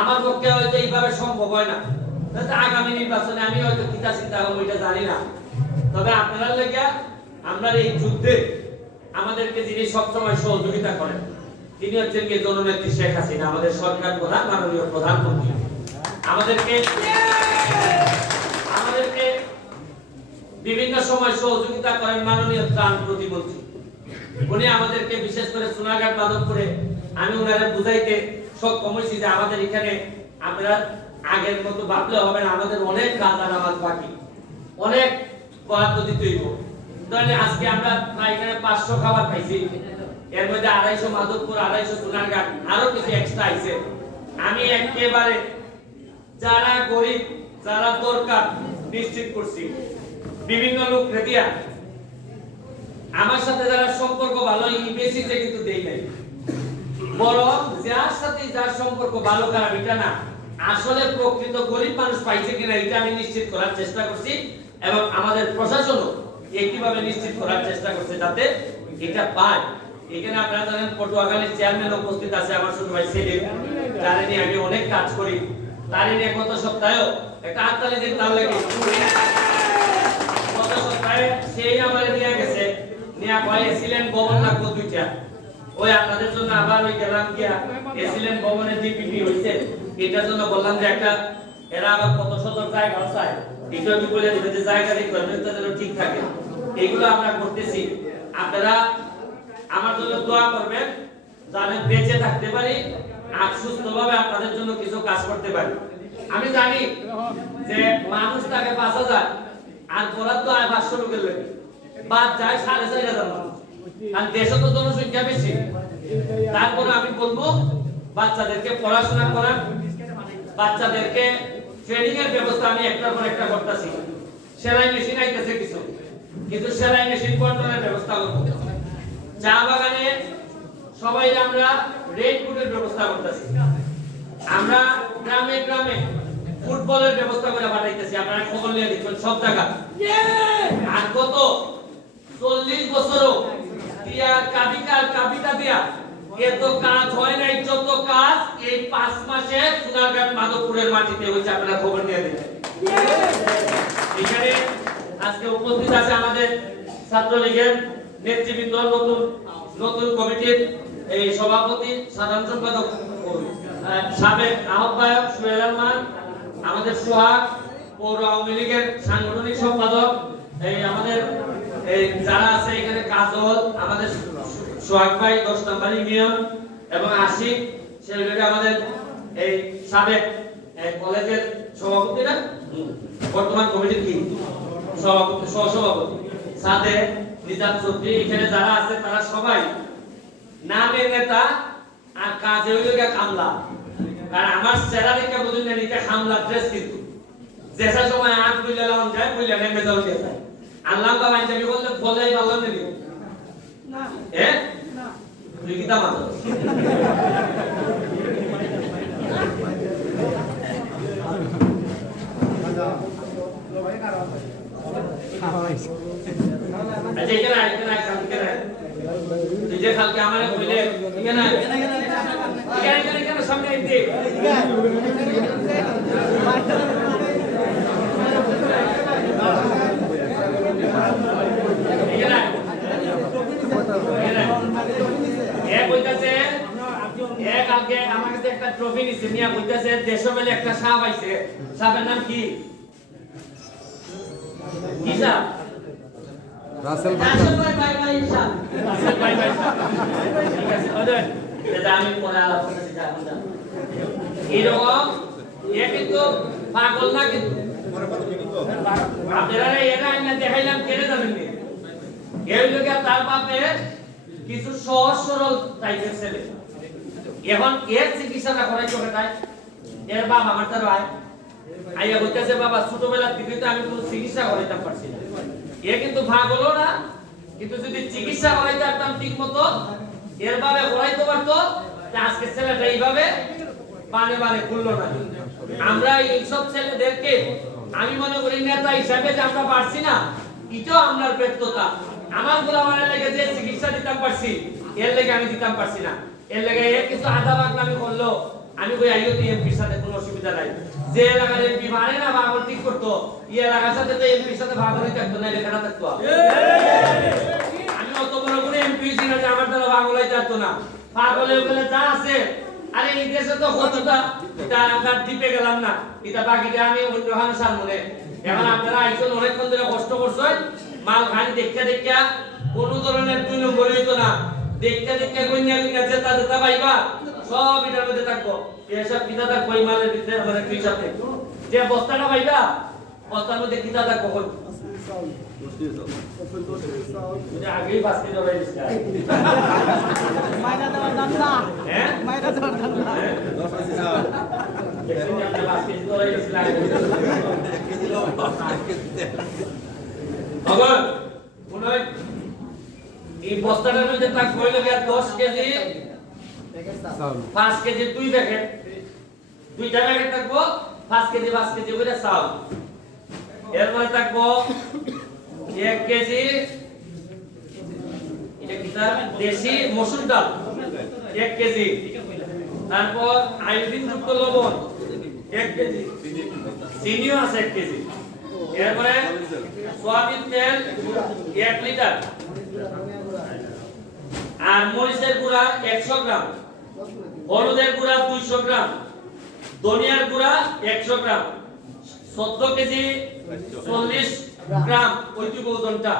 আমার পক্ষে হয়তো এইভাবে সম্ভব হয় না। আগামী নির্বাচনে আমি হয়তো কিতা চিন্তা করব, এটা জানি না। তবে আপনারা লেগে আমরা এই যুদ্ধে আমাদেরকে যিনি সবসময় সহযোগিতা করেন, তিনি হচ্ছেন কি জননেত্রী শেখ হাসিনা, আমাদের সরকার প্রধান, মাননীয় প্রধানমন্ত্রী। আমাদেরকে আমাদেরকে বিভিন্ন সময় সহযোগিতা করেন মাননীয় ত্রাণ প্রতিমন্ত্রী। উনি আমাদেরকে বিশেষ করে সোনাঘাট করে আমি ওনারা বুঝাইতে সক্ষম হয়েছি যে আমাদের এখানে আমরা আগের মতো ভাবলে হবে না, আমাদের অনেক কাজ আমার বাকি। অনেক বরাদ্দ দিতে আজকে আমরা প্রায় এখানে পাঁচশো খাবার পাইছি এর মধ্যে আড়াইশো মাধবপুর, আড়াইশো সোনারঘাট আরও কিছু এক্সট্রা আইছে আমি একেবারে যারা গরিব, যারা দরকার, নিশ্চিত করছি। বিভিন্ন লোক রেডিয়া আমার সাথে যারা সম্পর্ক ভালো, এই বেসিসে কিন্তু দেই নাই। বরং যার সাথে যার সম্পর্ক ভালো খারাপ, এটা না। আসলে প্রকৃত গরিব মানুষ পাইছে কিনা, এটা আমি নিশ্চিত করার চেষ্টা করছি এবং আমাদের প্রশাসনও একইভাবে নিশ্চিত করার চেষ্টা করছে যাতে এটা পায়। এখানে আপনারা জানেন, পটুয়াখালীর চেয়ারম্যান উপস্থিত আছে আমার ছোট ভাই সেলিম। তারে নিয়ে আমি অনেক কাজ করি। তারে নিয়ে গত সপ্তাহেও একটা হাততালি দিন তার লাগে। গত সপ্তাহে সেই আমার নিয়ে গেছে। নিয়ে এসিলেন ভবন দুইটা। ওই আপনাদের জন্য আবার ওই গেলাম গিয়া এসিলেন ভবনের ডিপিপি হইছে। এটার জন্য বললাম যে একটা, এরা আবার কত শতক জায়গা চায়। এটা একটু বলে দিবে যে জায়গা রিকোয়ারমেন্টটা যেন ঠিক থাকে। এগুলো আমরা করতেছি। আপনারা আমার জন্য দোয়া করবেন যাতে বেঁচে থাকতে পারি আর সুস্থভাবে আপনাদের জন্য কিছু কাজ করতে পারি। আমি জানি যে মানুষ তাকে পাঁচ হাজার, আর বরাদ্দ আয় পাঁচশো লোকের লাগে। বাদ যায় সাড়ে চার হাজার মানুষ। আর দেশে তো জনসংখ্যা বেশি। তারপরে আমি বলব বাচ্চাদেরকে পড়াশোনা করার বাচ্চাদেরকে ট্রেনিং এর ব্যবস্থা আমি একটার পর একটা করতেছি। সেলাই মেশিন আইতেছে কিছু। কিন্তু সেলাই মেশিন কন্ট্রোলের ব্যবস্থা করব। চা বাগানে সবাই আমরা রেড ব্যবস্থা করতেছি। আমরা গ্রামে গ্রামে ফুটবলের ব্যবস্থা করে বানাইতেছি আপনারা খবর নিয়ে দেখবেন সব জায়গা। আর কত? চল্লিশ বছরও দিয়া কাবিকার কাবিতা দিয়া। এত কাজ হয় নাই, যত কাজ, এই পাঁচ মাসে সোনারঘাট মাধবপুরের মাটিতে হয়েছে, আপনারা খবর নিয়ে দেবেন এখানে আজকে উপস্থিত আছে আমাদের ছাত্রলীগের নেতৃবৃন্দ, নতুন নতুন কমিটির এই সভাপতি, সাধারণ সম্পাদক সাবেক আহ্বায়ক সোহেল রহমান আমাদের সোহাগ, পৌর আওয়ামী লীগের সাংগঠনিক সম্পাদক, এই আমাদের যারা আছে এখানে কাজল, আমাদের সোহাগ ভাই, দশ নম্বর ইউনিয়ন এবং আশিক, সেগুলোকে আমাদের এই সাবেক কলেজের সভাপতি না? বর্তমান কমিটির কি? সভাপতি, সহসভাপতি সাথে নিজাম চৌধুরী। এখানে যারা আছে তারা সবাই নামের নেতা আর কাজে হইল গিয়া কামলা কারণ আমার চেহারা দেখে বুঝুন না এটা কামলা ড্রেস কিন্তু। যেসা সময় আট বুঝলে যায় বুঝলে নেমে যাও যায়? আল্লাহ বাবা ইন্টারভিউ করলে বলেই ভালো নেবি এ? তুই কিতা মাতো আচ্ছা এখানে আয়, এখানে আয়, কালকে আয়। তুই যে কালকে আমারে কইলে এখানে আয়। এখানে, এখানে, এখানে, সামনে দে। এখানে আয়। এখানে আয়। এ কইতাছে, এ কালকে আমার কাছে একটা ট্রফি নিছে মিয়া কইতাছে দেশ মেলে একটা সাপ আইছে। সাপের নাম কি? কি সাপ? রাসেল রাসেল ভাই ভাই ভাই সাপ। রাসেল ভাই ভাই। সাপ ঠিক আছে ওদের এটা আমি পরে আলাপ করতেছি যা এখন যা। এরকম এ কিন্তু পাগল না কিন্তু। আপনারা এরা আমি দেখাইলাম কেড়ে যাবেন নি? এই লোকে তার বাপে কিছু সহজ সরল টাইপের ছেলে। এখন এর চিকিৎসাটা করাই চলে তাই। এর বাবা আমার তার ভাই আইয়া বলতেছে বাবা ছোটবেলা থেকে তো আমি কোনো চিকিৎসা করাইতে পারছি না। এ কিন্তু ভাগ হলো না, কিন্তু যদি চিকিৎসা করাইতে পারতাম ঠিক মতো, এর ভাবে করাইতে পারতো, তা আজকে ছেলেটা এইভাবে বানে বানে খুললো না। আমরা এইসব ছেলেদেরকে, আমি মনে করি, নেতা হিসাবে যে আমরা পারছি না, এটাও আপনার ব্যর্থতা। আমার গোলামানের লেগে যে চিকিৎসা দিতাম পারছি, এর লেগে আমি দিতাম পারছি না। এর লেগে এর কিছু আধা বাগলামি করল। আমি কই, আইও তো এমপির সাথে কোনো অসুবিধা নাই। যে এলাকার এমপি মানে না ভাগ ঠিক করতো, এই এলাকার সাথে তো এমপির সাথে ভাগ থাকতো না লেখাটা থাকতো। আমি অত বড় করে এমপি ছিল যে আমার দ্বারা ভাগ থাকতো না। হলে ওখানে যা আছে, আরে এই দেশে তো কতটা এটা আমরা দ্বীপে গেলাম না। এটা বাকিটা আমি অন্য হান সামনে এখন আপনারা আইসন, অনেকক্ষণ ধরে কষ্ট করছেন। মাল খান দেখতে দেখতে কোনো ধরনের দুই নম্বর না। দেখতে দেখতে কন্যা কন্যা জেতা জেতা পাইবা। সব এটার মধ্যে থাকব। এসব কিতা থাকব এই মালের ভিতরে মানে তুই সাথে যে বস্তাটা পাইবা বস্তার মধ্যে কিতা থাকব কই এটা আগেই বাসকে জড়াই দিস মাইনা দেওয়ার ধান্দা। হ্যাঁ? মাইনা দেওয়ার ধান্দা। দেখছেন আপনি বাসকে জড়াই দিস খবর শুনুন এই বস্তাটার মধ্যে তাক কইলে গিয়া 10 কেজি চাউল। 5 কেজি দুই প্যাকেট। দুইটা প্যাকেট থাকব 5 কেজি 5 কেজি করে চাউল। এরপরে থাকব 1 কেজি এটা কি তার? দেশি মসুর ডাল। 1 কেজি। তারপর আয়োডিন যুক্ত লবণ। 1 কেজি। চিনিও আছে 1 কেজি। এরপরে সয়াবিন তেল 1 লিটার। আর মরিচের গুঁড়া 100 গ্রাম, হলুদের গুঁড়া 200 গ্রাম, ধনিয়ার গুঁড়া 100 গ্রাম 14 কেজি 40 গ্রাম ঐতিহ্য ওজনটা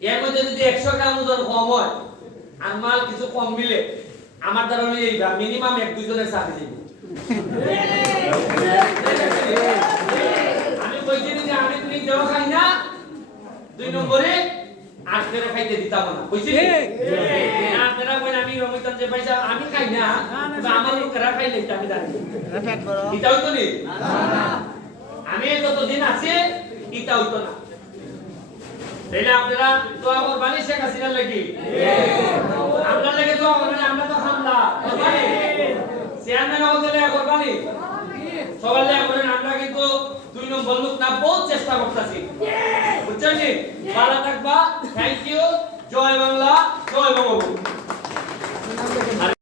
এর মধ্যে যদি 100 গ্রাম ওজন কম হয়, আর মাল কিছু কম মিলে, আমার দ্বারা এইবা মিনিমাম এক দুজনের চাকরি আমি কইছি যে আমি তুমি দেও খাই না, দুই নম্বরে আজকের খাইতে দিতাম না। কইছি আপনারা কইন আমি রমিতাম যে পয়সা আমি খাই না আমার লোকেরা খাইলে আমি জানি। পেট হইতো নি আমি যতদিন আছি এটা হইতো না। তাইলে আপনারা দোয়া করবানি শেখ হাসিনার লাগি? আপনার লাগে দোয়া করবেন আমরা তো খামলা। চেয়ারম্যান হতে করবানি? সবার লাগে করেন আমরা কিন্তু দুই নম্বর লোক না বহুত চেষ্টা করতেছি। বুঝছেন ভালো থাকবা থ্যাংক ইউ জয় বাংলা জয় বঙ্গবন্ধু। okay